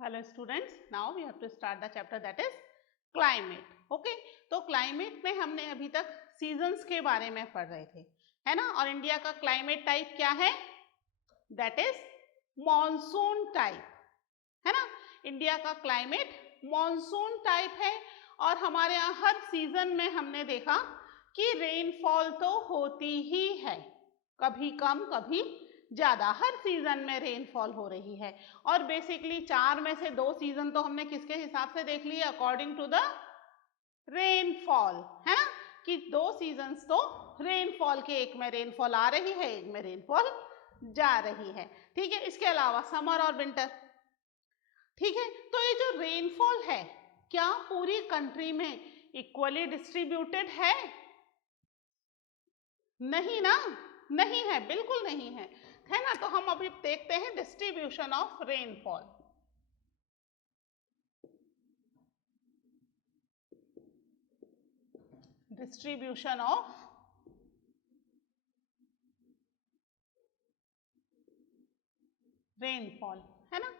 Hello students, now we have to start the chapter that is climate. Okay, तो climate में हमने अभी तक seasons के बारे में पढ़ रहे थे, है ना। और इंडिया का climate type क्या है? That is monsoon type, है ना। इंडिया का climate monsoon type है और हमारे यहाँ हर सीजन में हमने देखा कि रेनफॉल तो होती ही है, कभी कम कभी ज्यादा, हर सीजन में रेनफॉल हो रही है। और बेसिकली 4 में से 2 सीजन तो हमने किसके हिसाब से देख लिए? अकॉर्डिंग टू द रेनफॉल, है ना, कि 2 सीजन्स तो रेनफॉल के, एक में रेनफॉल आ रही है, एक में रेनफॉल जा रही है, ठीक है। इसके अलावा समर और विंटर, ठीक है। तो ये जो रेनफॉल है क्या पूरी कंट्री में इक्वली डिस्ट्रीब्यूटेड है? नहीं ना, नहीं है, बिल्कुल नहीं है, है ना। तो हम अभी देखते हैं distribution of rainfall. Distribution of rainfall, है ना।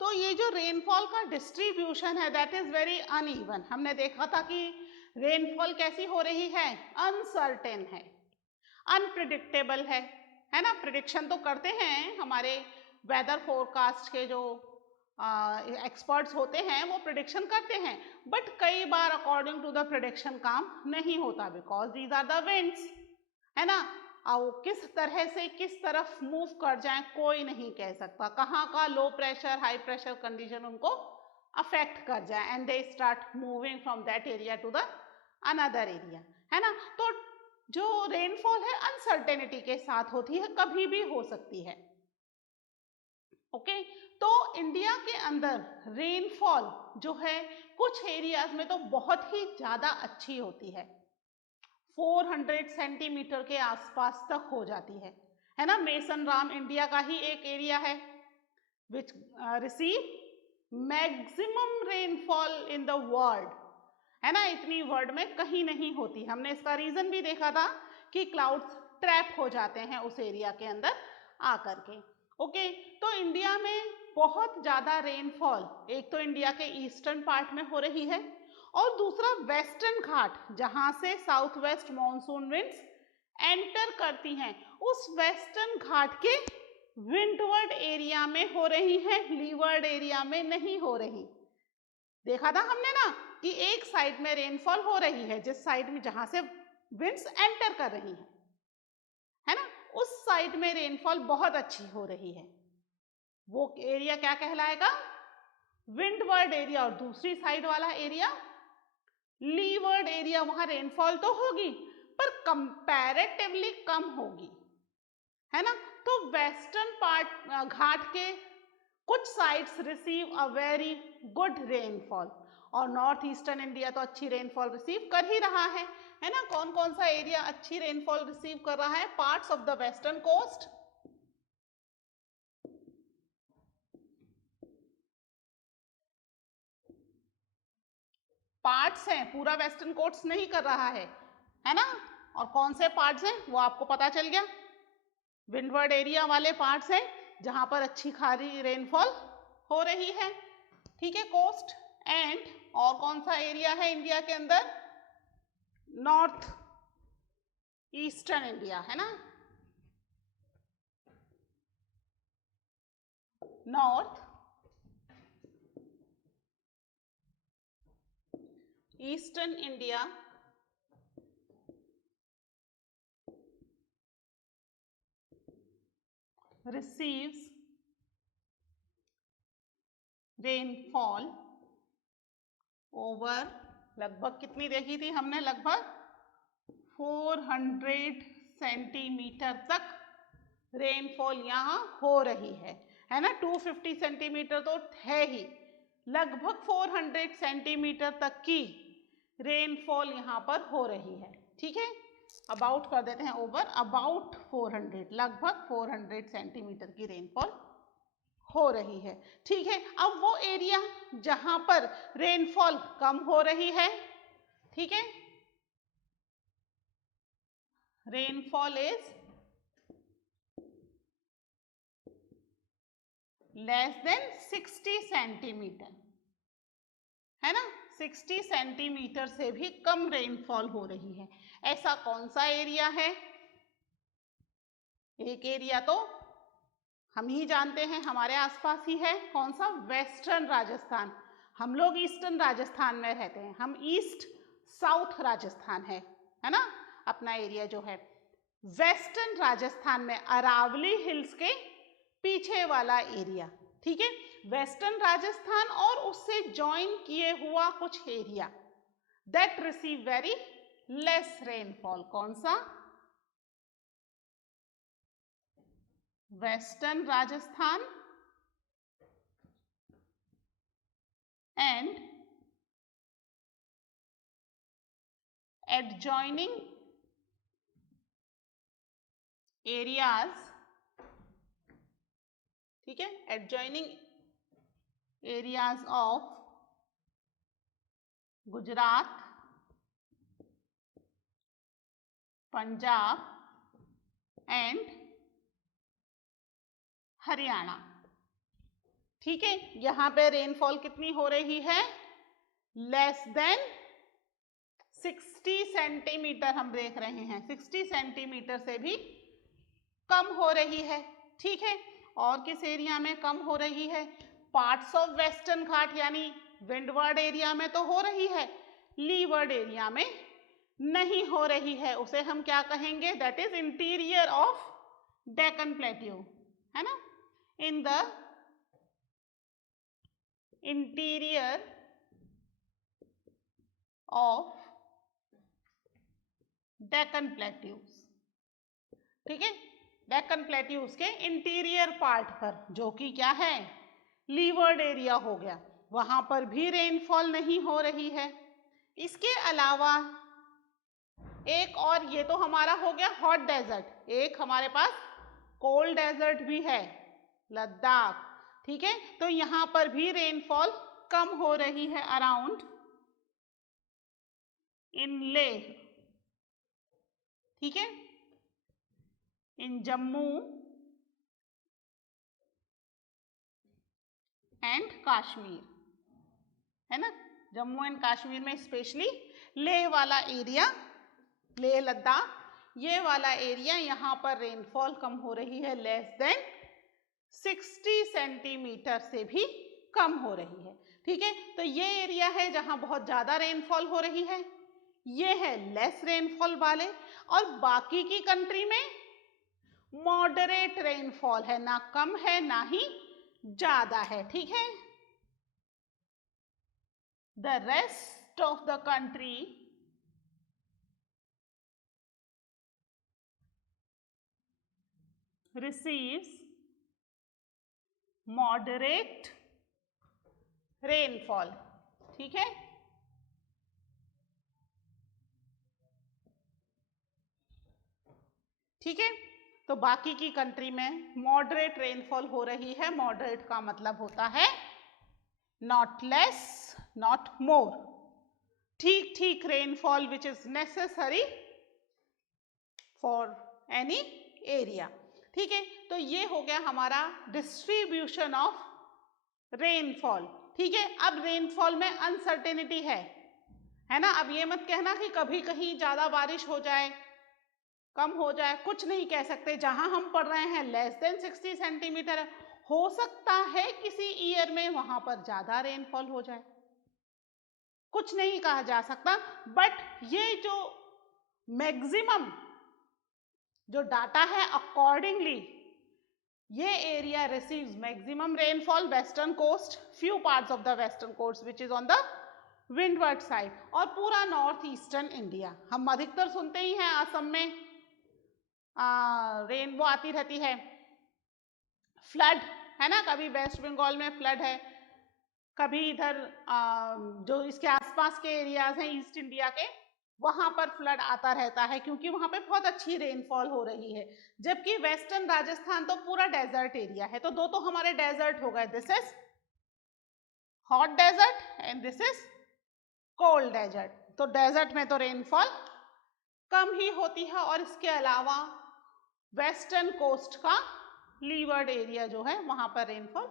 तो ये जो रेनफॉल का डिस्ट्रीब्यूशन है दैट इज वेरी अनइवन। हमने देखा था कि रेनफॉल कैसी हो रही है? अनसर्टेन है, अनप्रिडिक्टेबल है ना। प्रिडिक्शन तो करते हैं हमारे वेदर फोरकास्ट के जो एक्सपर्ट्स होते हैं, वो प्रिडिक्शन करते हैं, बट कई बार अकॉर्डिंग टू द प्रिडिक्शन काम नहीं होता, because these are the winds, है ना। और किस तरह से किस तरफ मूव कर जाए कोई नहीं कह सकता, कहाँ का low pressure high pressure condition उनको अफेक्ट कर जाए and they start moving from that area to the another area, है ना। तो जो रेनफॉल है अनसर्टेनिटी के साथ होती है, कभी भी हो सकती है। ओके, तो इंडिया के अंदर रेनफॉल जो है कुछ एरियाज में तो बहुत ही ज्यादा अच्छी होती है, 400 सेंटीमीटर के आसपास तक हो जाती है ना। मेसन राम इंडिया का ही एक एरिया है which receive maximum rainfall in the world, है ना। इतनी वर्ल्ड में कहीं नहीं होती। हमने इसका रीजन भी देखा था कि क्लाउड्स ट्रैप हो जाते हैं उस एरिया के अंदर आकर के। ओके, तो इंडिया में बहुत ज्यादा रेनफॉल एक तो इंडिया के ईस्टर्न पार्ट में हो रही है और दूसरा वेस्टर्न घाट, जहां से south west monsoon winds enter करती हैं, उस वेस्टर्न घाट के विंडवर्ड एरिया में हो रही है, लीवर्ड एरिया में नहीं हो रही। देखा था हमने ना कि एक साइड में रेनफॉल हो रही है, जिस साइड में जहां से विंड्स एंटर कर रही है ना, उस साइड में रेनफॉल बहुत अच्छी हो रही है। वो एरिया क्या कहलाएगा? Windward area. और दूसरी साइड वाला एरिया लीवर्ड एरिया, वहां रेनफॉल तो होगी पर कंपैरेटिवली कम होगी, है ना। तो वेस्टर्न पार्ट घाट के कुछ sides receive a very good rainfall और नॉर्थ ईस्टर्न इंडिया तो अच्छी रेनफॉल रिसीव कर ही रहा है ना। कौन कौन सा एरिया अच्छी रेनफॉल रिसीव कर रहा है? Parts of the western coast, parts हैं, पूरा वेस्टर्न कोस्ट नहीं कर रहा है ना। और कौन से पार्ट्स हैं वो आपको पता चल गया, विंडवर्ड एरिया वाले पार्ट्स हैं जहां पर अच्छी खारी रेनफॉल हो रही है, ठीक है, कोस्ट। एंड और कौन सा एरिया है इंडिया के अंदर? नॉर्थ ईस्टर्न इंडिया, है ना, north eastern India receives rainfall over, लगभग कितनी देखी थी हमने? लगभग 400 सेंटीमीटर तक रेनफॉल यहाँ हो रही है ना। 250 सेंटीमीटर तो है ही, लगभग 400 सेंटीमीटर तक की रेनफॉल यहाँ पर हो रही है, ठीक है। अबाउट कर देते हैं ओवर, अबाउट 400, लगभग 400 सेंटीमीटर की रेनफॉल हो रही है, ठीक है। अब वो एरिया जहां पर रेनफॉल कम हो रही है, ठीक है, rainfall is less than 60 centimetre, है ना, 60 सेंटीमीटर से भी कम रेनफॉल हो रही है। ऐसा कौन सा एरिया है? एक एरिया तो हम ही जानते हैं, हमारे आसपास ही है। कौन सा? वेस्टर्न राजस्थान। हम लोग ईस्टर्न राजस्थान में रहते हैं, हम ईस्ट साउथ राजस्थान है ना अपना एरिया जो है। वेस्टर्न राजस्थान में अरावली हिल्स के पीछे वाला एरिया, ठीक है, वेस्टर्न राजस्थान और उससे ज्वाइन किए हुआ कुछ area that receive very less rainfall. कौन सा? Western Rajasthan and adjoining areas, ठीक है, adjoining areas of Gujarat, Punjab and Haryana, ठीक है। यहां पे रेनफॉल कितनी हो रही है? लेस देन 60 सेंटीमीटर हम देख रहे हैं, 60 सेंटीमीटर से भी कम हो रही है, ठीक है। और किस एरिया में कम हो रही है? पार्ट्स ऑफ वेस्टर्न घाट यानी विंडवर्ड एरिया में तो हो रही है, लीवर्ड एरिया में नहीं हो रही है। उसे हम क्या कहेंगे? That is interior of Deccan plateau, है ना, in the interior of Deccan plateaus, ठीक है, डेक्कन प्लेट्यूज के इंटीरियर पार्ट पर, जो कि क्या है? लीवर्ड एरिया हो गया, वहां पर भी रेनफॉल नहीं हो रही है। इसके अलावा एक और, ये तो हमारा हो गया हॉट डेजर्ट, एक हमारे पास कोल्ड डेजर्ट भी है, लद्दाख, ठीक है। तो यहां पर भी रेनफॉल कम हो रही है अराउंड इन लेह, ठीक है, इन जम्मू एंड कश्मीर, है ना, जम्मू एंड कश्मीर में स्पेशली लेह वाला एरिया, लेह लद्दाख, ये वाला एरिया, यहाँ पर रेनफॉल कम हो रही है, लेस देन 60 सेंटीमीटर से भी कम हो रही है, ठीक है। तो ये एरिया है जहां बहुत ज्यादा रेनफॉल हो रही है, ये है लेस रेनफॉल वाले, और बाकी की कंट्री में मॉडरेट रेनफॉल है, ना कम है ना ही ज्यादा है, ठीक है। The rest of the country receives moderate rainfall, ठीक है। ठीक है, तो बाकी की कंट्री में मॉडरेट रेनफॉल हो रही है। मॉडरेट का मतलब होता है नॉट लेस नॉट मोर, ठीक ठीक rainfall which is necessary for any area, ठीक है। तो ये हो गया हमारा डिस्ट्रीब्यूशन ऑफ रेनफॉल, ठीक है। अब रेनफॉल में अनसर्टेनिटी है ना। अब ये मत कहना कि कभी कहीं ज्यादा बारिश हो जाए, कम हो जाए, कुछ नहीं कह सकते। जहां हम पढ़ रहे हैं लेस देन 60 सेंटीमीटर है, हो सकता है किसी ईयर में वहां पर ज्यादा रेनफॉल हो जाए, कुछ नहीं कहा जा सकता। बट ये जो मैक्सिमम जो डाटा है अकॉर्डिंगली ये area receives maximum rainfall western coast, few parts of the western coast which is on the windward side, और पूरा नॉर्थ ईस्टर्न इंडिया। हम अधिकतर सुनते ही हैं असम में रेनबो आती रहती है, फ्लड, है ना, कभी वेस्ट बंगाल में फ्लड है, कभी इधर जो इसके आसपास के एरियाज हैं ईस्ट इंडिया के, वहां पर फ्लड आता रहता है क्योंकि वहां पे बहुत अच्छी रेनफॉल हो रही है। जबकि वेस्टर्न राजस्थान तो पूरा डेजर्ट एरिया है। तो दो तो हमारे डेजर्ट हो गए, this is hot desert and this is cold desert. तो डेजर्ट में तो रेनफॉल कम ही होती है, और इसके अलावा वेस्टर्न कोस्ट का लीवर्ड एरिया जो है वहां पर रेनफॉल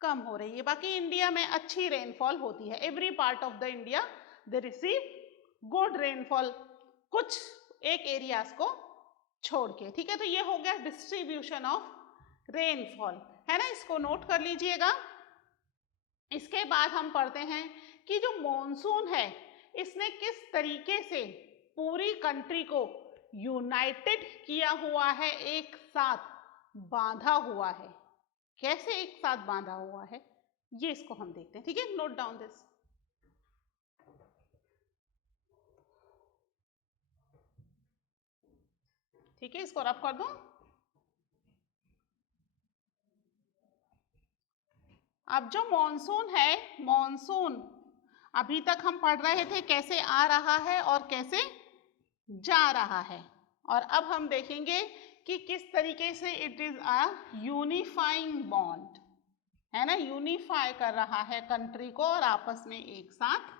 कम हो रही है। बाकी इंडिया में अच्छी रेनफॉल होती है, every part of the India they receive good rainfall, कुछ एक एरियाज को छोड़ के, ठीक है। तो ये हो गया डिस्ट्रीब्यूशन ऑफ रेनफॉल, है ना, इसको नोट कर लीजिएगा। इसके बाद हम पढ़ते हैं कि जो मॉनसून है इसने किस तरीके से पूरी कंट्री को यूनाइटेड किया हुआ है, एक साथ बांधा हुआ है। कैसे एक साथ बांधा हुआ है ये इसको हम देखते हैं, ठीक है। Note down this. ठीक है, इसको रफ कर दूं। अब जो मॉनसून है, मॉनसून अभी तक हम पढ़ रहे थे कैसे आ रहा है और कैसे जा रहा है, और अब हम देखेंगे कि किस तरीके से it is a unifying bond, है ना, यूनिफाई कर रहा है कंट्री को और आपस में एक साथ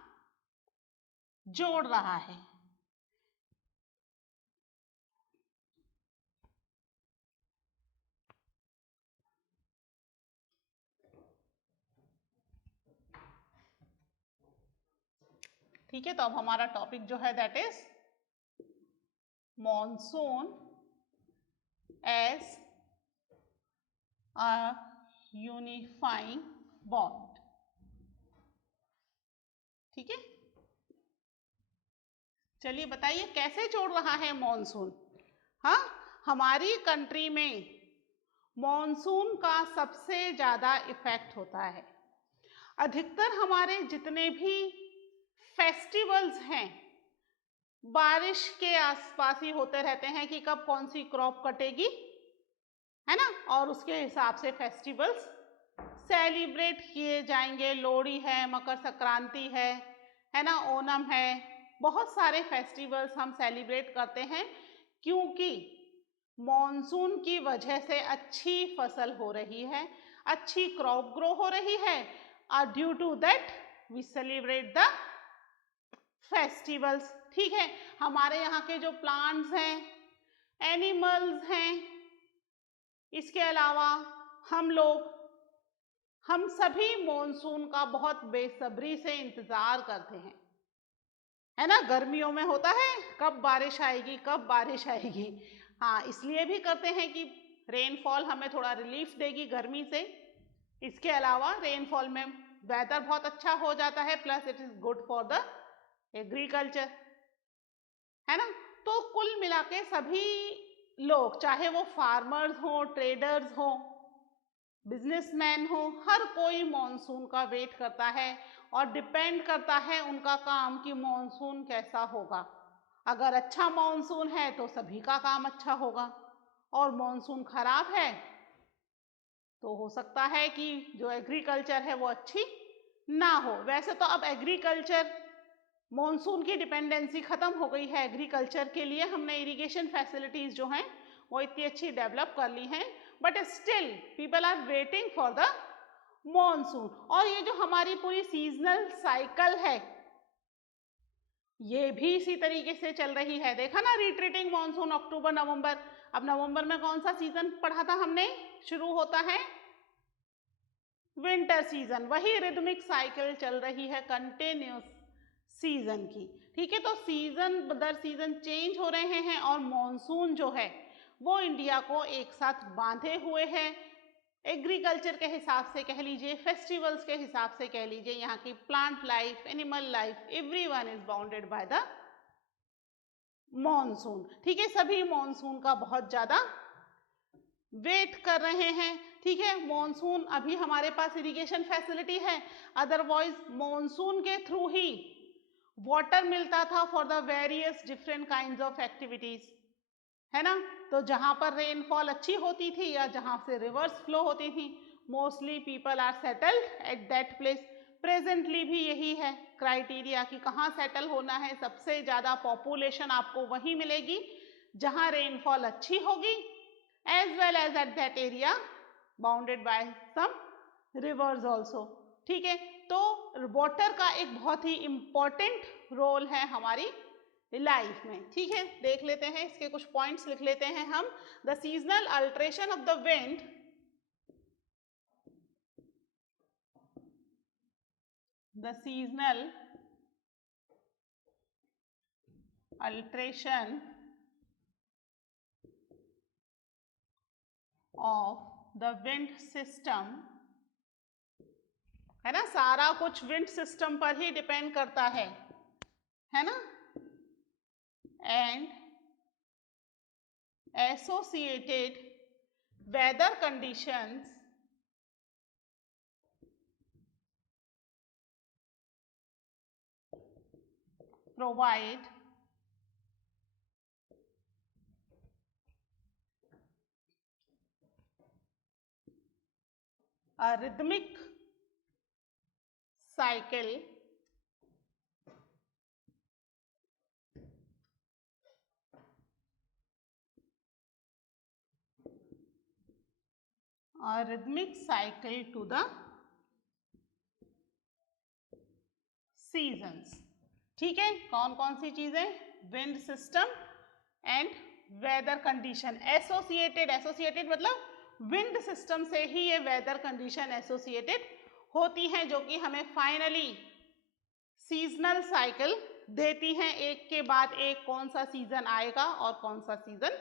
जोड़ रहा है। ठीक है, तो अब हमारा टॉपिक जो है that is monsoon as a unifying bond, ठीक है। चलिए बताइए कैसे जोड़ रहा है मॉनसून। हाँ, हमारी कंट्री में मॉनसून का सबसे ज्यादा इफेक्ट होता है। अधिकतर हमारे जितने भी फेस्टिवल्स हैं बारिश के आसपास ही होते रहते हैं कि कब कौन सी क्रॉप कटेगी, है ना, और उसके हिसाब से फेस्टिवल्स सेलिब्रेट किए जाएंगे। लोहड़ी है, मकर संक्रांति है ना, ओणम है, बहुत सारे फेस्टिवल्स हम सेलिब्रेट करते हैं क्योंकि मॉनसून की वजह से अच्छी फसल हो रही है, अच्छी क्रॉप ग्रो हो रही है, और due to that we celebrate the festivals, ठीक है। हमारे यहाँ के जो प्लांट्स हैं, एनिमल्स हैं, इसके अलावा हम सभी मॉनसून का बहुत बेसब्री से इंतजार करते हैं, है ना। गर्मियों में होता है कब बारिश आएगी, कब बारिश आएगी। हाँ, इसलिए भी करते हैं कि रेनफॉल हमें थोड़ा रिलीफ देगी गर्मी से। इसके अलावा रेनफॉल में वेदर बहुत अच्छा हो जाता है, plus it is good for the agriculture, है ना। तो कुल मिला के सभी लोग, चाहे वो फार्मर्स हो, ट्रेडर्स हो, बिजनेसमैन हो, हर कोई मॉनसून का वेट करता है और डिपेंड करता है उनका काम कि मॉनसून कैसा होगा। अगर अच्छा मॉनसून है तो सभी का काम अच्छा होगा, और मॉनसून खराब है तो हो सकता है कि जो एग्रीकल्चर है वो अच्छी ना हो। वैसे तो अब एग्रीकल्चर, मॉनसून की डिपेंडेंसी खत्म हो गई है एग्रीकल्चर के लिए, हमने इरिगेशन फैसिलिटीज जो हैं वो इतनी अच्छी डेवलप कर ली हैं, but still people are waiting for the monsoon. और ये जो हमारी पूरी सीजनल साइकिल है ये भी इसी तरीके से चल रही है। देखा ना, रिट्रीटिंग मॉनसून अक्टूबर नवंबर। अब नवंबर में कौन सा सीजन पढ़ा था हमने, शुरू होता है विंटर सीजन। वही रिदमिक साइकिल चल रही है कंटिन्यूस सीजन की, ठीक है। तो सीजन दर सीजन चेंज हो रहे हैं और मॉनसून जो है वो इंडिया को एक साथ बांधे हुए है। एग्रीकल्चर के हिसाब से कह लीजिए, फेस्टिवल्स के हिसाब से कह लीजिए, यहाँ की plant life, animal life, everyone is bounded by the monsoon, ठीक है। सभी मॉनसून का बहुत ज्यादा वेट कर रहे हैं, ठीक है। मॉनसून, अभी हमारे पास इरिगेशन फैसिलिटी है, अदरवाइज मॉनसून के थ्रू ही वाटर मिलता था for the various different kinds of activities, है ना। तो जहां पर रेनफॉल अच्छी होती थी या जहां से रिवर्स फ्लो होती थी, mostly people are settled at that place. Presently भी यही है क्राइटेरिया कि कहाँ सेटल होना है, सबसे ज्यादा पॉपुलेशन आपको वहीं मिलेगी जहां रेनफॉल अच्छी होगी, as well as at that area bounded by some rivers also, ठीक है। तो वाटर का एक बहुत ही इंपॉर्टेंट रोल है हमारी लाइफ में, ठीक है। देख लेते हैं, इसके कुछ पॉइंट्स लिख लेते हैं हम। The seasonal alteration of the wind the seasonal alteration of the wind system, है ना, सारा कुछ विंड सिस्टम पर ही डिपेंड करता है ना, and associated weather conditions provide a rhythmic cycle to the seasons. ठीक है, कौन कौन सी चीजें, wind system and weather condition associated मतलब विंड सिस्टम से ही ये वेदर कंडीशन एसोसिएटेड होती हैं, जो कि हमें फाइनली सीजनल साइकिल देती हैं, एक के बाद एक कौन सा सीजन आएगा और कौन सा सीजन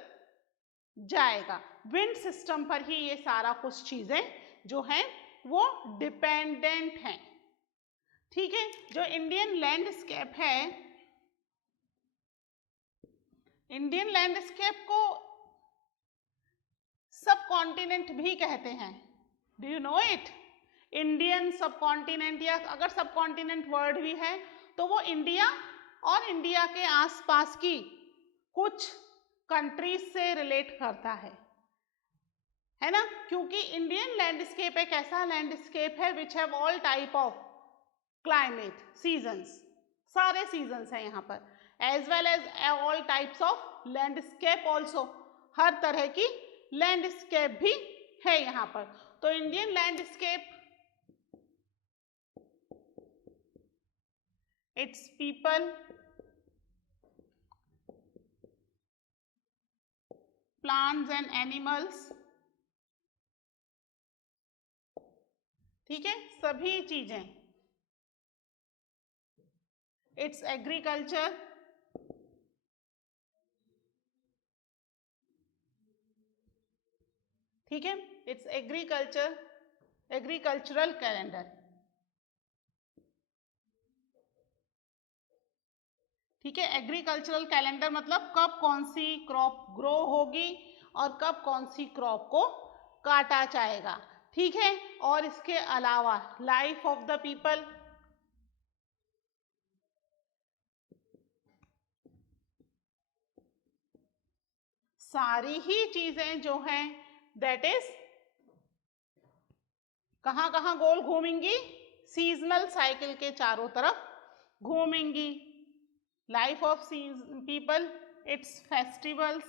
जाएगा। विंड सिस्टम पर ही ये सारा कुछ चीजें जो हैं वो डिपेंडेंट हैं। ठीक है, जो इंडियन लैंडस्केप है, इंडियन लैंडस्केप को सब कॉन्टिनेंट भी कहते हैं। Do you know it? Indian सब कॉन्टिनेंट, या अगर सब कॉन्टिनेंट वर्ड भी है तो वो इंडिया और इंडिया के आसपास की कुछ कंट्रीज से रिलेट करता है ना, क्योंकि इंडियन लैंडस्केप एक ऐसा लैंडस्केप है which have all type of climate, seasons, सारे सीजन्स हैं यहाँ पर, as well as all types of landscape also, हर तरह की लैंडस्केप भी है यहाँ पर। तो Indian landscape, its people, plants and animals, ठीक है, सभी चीजें, इट्स एग्रीकल्चर, ठीक है, इट्स एग्रीकल्चरल कैलेंडर, ठीक है। एग्रीकल्चरल कैलेंडर मतलब कब कौन सी क्रॉप ग्रो होगी और कब कौन सी क्रॉप को काटा जाएगा, ठीक है। और इसके अलावा लाइफ ऑफ द पीपल, सारी ही चीजें जो हैं दैट इज कहाँ कहाँ गोल घूमेंगी, सीजनल साइकिल के चारों तरफ घूमेंगी। Life of people, its festivals,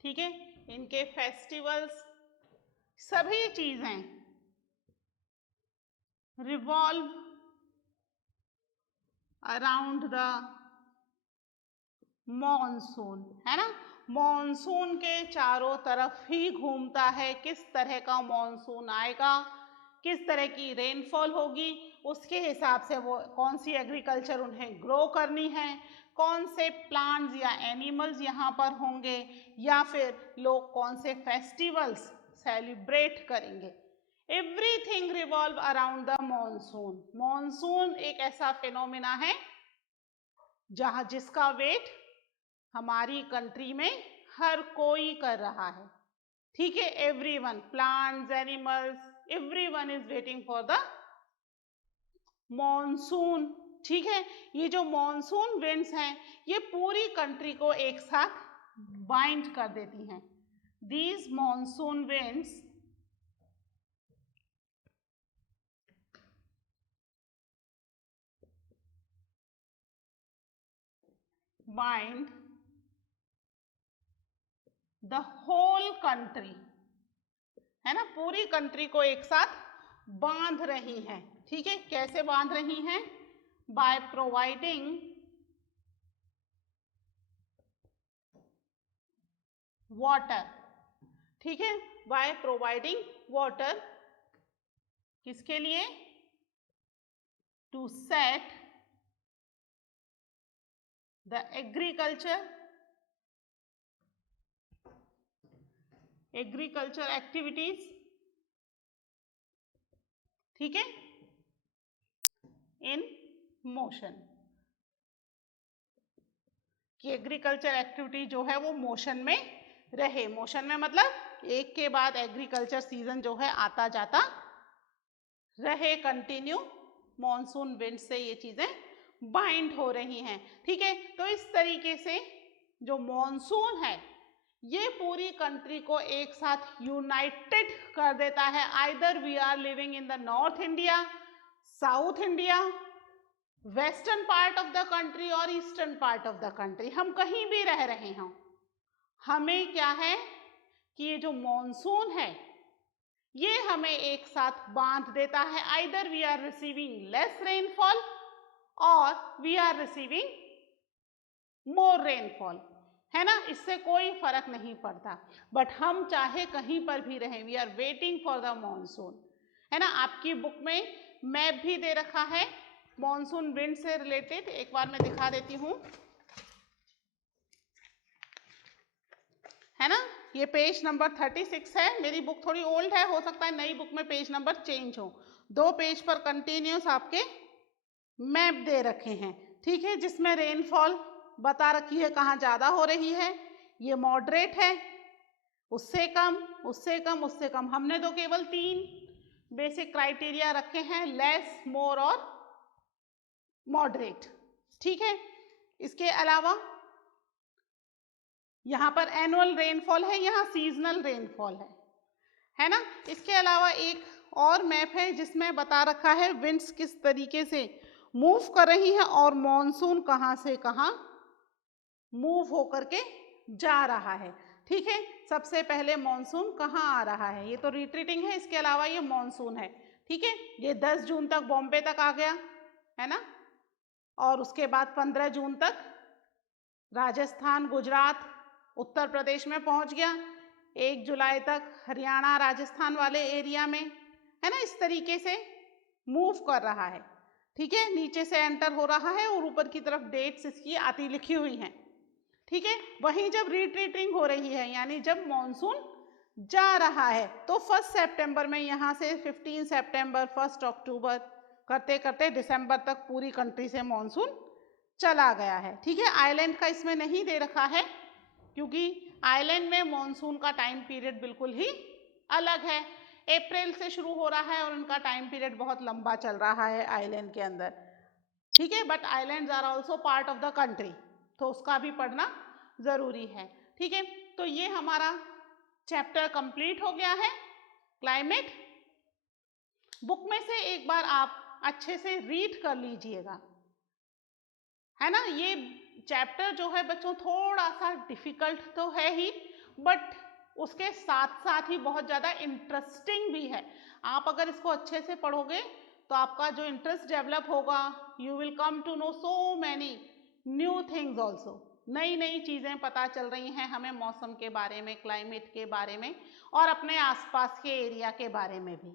ठीक है, इनके फेस्टिवल्स, सभी चीजें रिवॉल्व अराउंड द मॉनसून, है ना, मॉनसून के चारों तरफ ही घूमता है। किस तरह का मॉनसून आएगा, किस तरह की रेनफॉल होगी, उसके हिसाब से वो कौन सी एग्रीकल्चर उन्हें ग्रो करनी है, कौन से प्लांट्स या एनिमल्स यहाँ पर होंगे, या फिर लोग कौन से फेस्टिवल्स सेलिब्रेट करेंगे। Everything revolve around the monsoon. Monsoon एक ऐसा फिनोमिना है जहाँ जिसका वेट हमारी कंट्री में हर कोई कर रहा है, ठीक है। Everyone, plants, animals, everyone is waiting for the monsoon, ठीक है। ये जो मॉनसून विंड्स हैं ये पूरी कंट्री को एक साथ बाइंड कर देती हैं। These monsoon winds bind the whole country, है ना, पूरी कंट्री को एक साथ बांध रही हैं, ठीक है। कैसे बांध रही हैं? बाय प्रोवाइडिंग वाटर, ठीक है, बाय प्रोवाइडिंग वाटर, किसके लिए, to set the agriculture activities, ठीक है, इन मोशन, कि एग्रीकल्चर एक्टिविटी जो है वो मोशन में रहे। मोशन में मतलब एक के बाद एग्रीकल्चर सीजन जो है आता जाता रहे, कंटिन्यू, मॉनसून विंड से ये चीजें बाइंड हो रही हैं, ठीक है। तो इस तरीके से जो मॉनसून है ये पूरी कंट्री को एक साथ यूनाइटेड कर देता है। Either we are living in the north India, south India, western part of the country और eastern part of the country, हम कहीं भी रह रहे हों, हमें क्या है कि ये जो मॉनसून है ये हमें एक साथ बांध देता है। Either we are receiving less rainfall और we are receiving more rainfall, है ना, इससे कोई फर्क नहीं पड़ता, बट हम चाहे कहीं पर भी रहें, we are waiting for the monsoon, है ना। आपकी बुक में मैप भी दे रखा है मॉनसून विंड से रिलेटेड, एक बार मैं दिखा देती हूँ, है ना, ये पेज नंबर 36 है। मेरी बुक थोड़ी ओल्ड है, हो सकता है नई बुक में पेज नंबर चेंज हो। 2 पेज पर कंटिन्यूस आपके मैप दे रखे हैं, ठीक है, जिसमें रेनफॉल बता रखी है कहाँ ज़्यादा हो रही है, ये मॉडरेट है, उससे कम, उससे कम, उससे कम। हमने तो केवल 3 बेसिक क्राइटेरिया रखे हैं, लेस, मोर और मॉडरेट, ठीक है। इसके अलावा यहाँ पर एनुअल रेनफॉल है, यहाँ सीजनल रेनफॉल है ना। इसके अलावा एक और मैप है जिसमें बता रखा है विंड्स किस तरीके से मूव कर रही हैं और मॉनसून कहाँ से कहाँ मूव होकर के जा रहा है, ठीक है। सबसे पहले मॉनसून कहाँ आ रहा है, ये तो रिट्रीटिंग है, इसके अलावा ये मॉनसून है, ठीक है। ये 10 जून तक बॉम्बे तक आ गया, है ना, और उसके बाद 15 जून तक राजस्थान, गुजरात, उत्तर प्रदेश में पहुंच गया, 1 जुलाई तक हरियाणा, राजस्थान वाले एरिया में, है ना। इस तरीके से मूव कर रहा है, ठीक है, नीचे से एंटर हो रहा है और ऊपर की तरफ डेट्स इसकी आती लिखी हुई हैं, ठीक है। वहीं जब रिट्रीटिंग हो रही है, यानी जब मॉनसून जा रहा है, तो 1 सितंबर में यहाँ से 15 सितंबर, 1 अक्टूबर करते करते दिसंबर तक पूरी कंट्री से मॉनसून चला गया है, ठीक है। आइलैंड का इसमें नहीं दे रखा है क्योंकि आइलैंड में मॉनसून का टाइम पीरियड बिल्कुल ही अलग है, अप्रैल से शुरू हो रहा है और उनका टाइम पीरियड बहुत लंबा चल रहा है आइलैंड के अंदर, ठीक है। But islands are also part of the country, तो उसका भी पढ़ना ज़रूरी है, ठीक है। तो ये हमारा चैप्टर कंप्लीट हो गया है क्लाइमेट। बुक में से एक बार आप अच्छे से रीड कर लीजिएगा, है ना। ये चैप्टर जो है बच्चों थोड़ा सा डिफिकल्ट तो है ही, बट उसके साथ साथ ही बहुत ज़्यादा इंटरेस्टिंग भी है। आप अगर इसको अच्छे से पढ़ोगे तो आपका जो इंटरेस्ट डेवलप होगा, you will come to know so many new things also, नई नई चीज़ें पता चल रही हैं हमें मौसम के बारे में, क्लाइमेट के बारे में और अपने आसपास के एरिया के बारे में भी,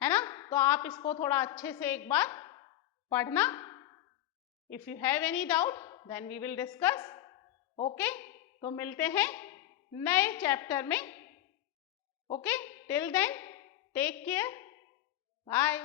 है ना। तो आप इसको थोड़ा अच्छे से एक बार पढ़ना। If you have any doubt, then we will discuss. Okay? तो मिलते हैं नए चैप्टर में. Okay? Till then, take care. Bye.